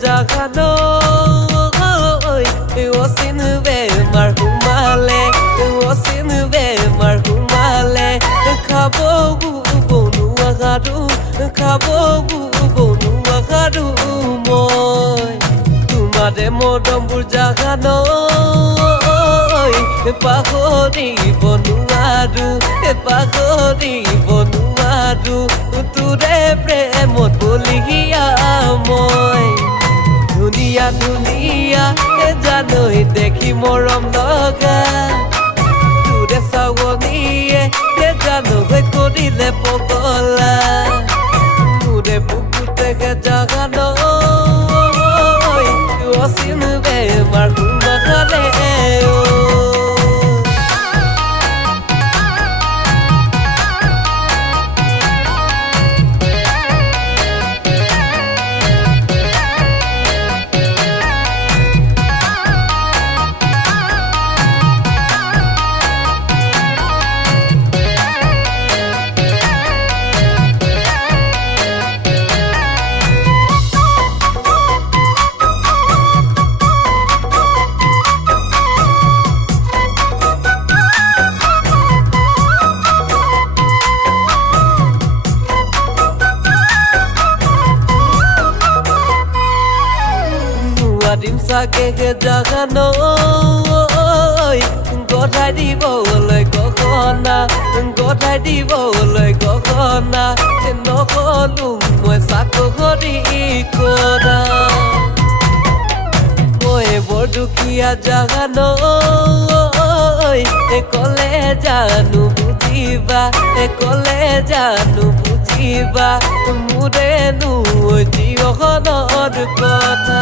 জাগানো ওসিন বেমাৰ হুমালে ওসিন বেমাৰ হুমালে খাবো বনু আগাৰু খাবো বনু আগাৰু মই তোমাৰে মৰমবোৰ জাগানো পাহৰিব নোৱাৰো তোৰে প্ৰেমত বলিয়া মই ধুনীয়া ধুনীয়া জানৈ দেখি মৰম লগা তোৰে চাৱনীয়ে জানৈ কৰিলে পগলা মোৰে বুকুতে জাগানৈ অচিন বেমাৰ হুমালে দিম চাগে জাগানো গঠাই দিবলৈ গহনা গঠাই দিবলৈ গহনা নহলো মই চাকৰি কৰা মই বৰ দুখীয়া জাগানো কলে জানো বুজিবা কলে জানো বুজিবা মোৰেনো জীৱনৰ কথা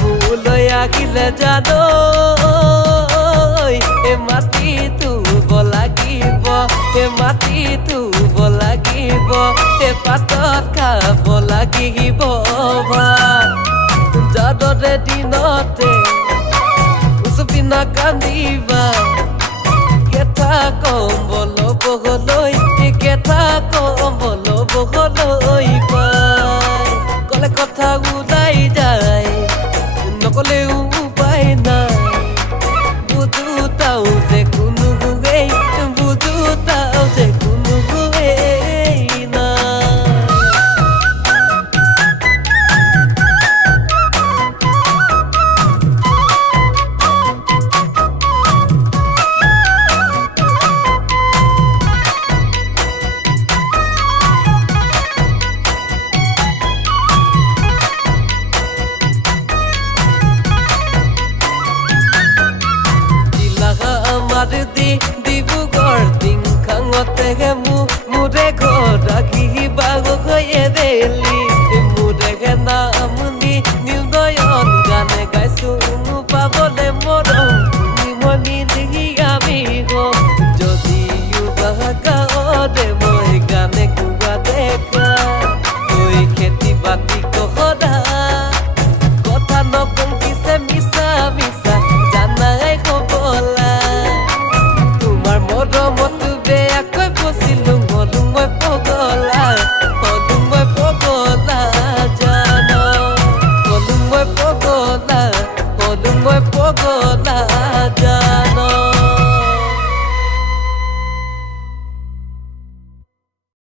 মোলৈ আহিলে জানো মাটি ধুব লাগিব মাটি ধুব লাগিব পাতত খাব লাগিব যাদৰে দিনতে উচপিনা কান্দিবা কেথা কম্বল বহলৈ কেথা কম্বল বহলৈ পাই কলে কথা ওলাই যায় নকলেও উপায় নাই বুঝুতাও যে কোনো গুৱেই বুঝুতাও যে কোনো গুৱেই নাই ডিব্ৰুগড় টিংখাঙতে মোৰে ঘৰ ৰাখিবা গৈ বেলি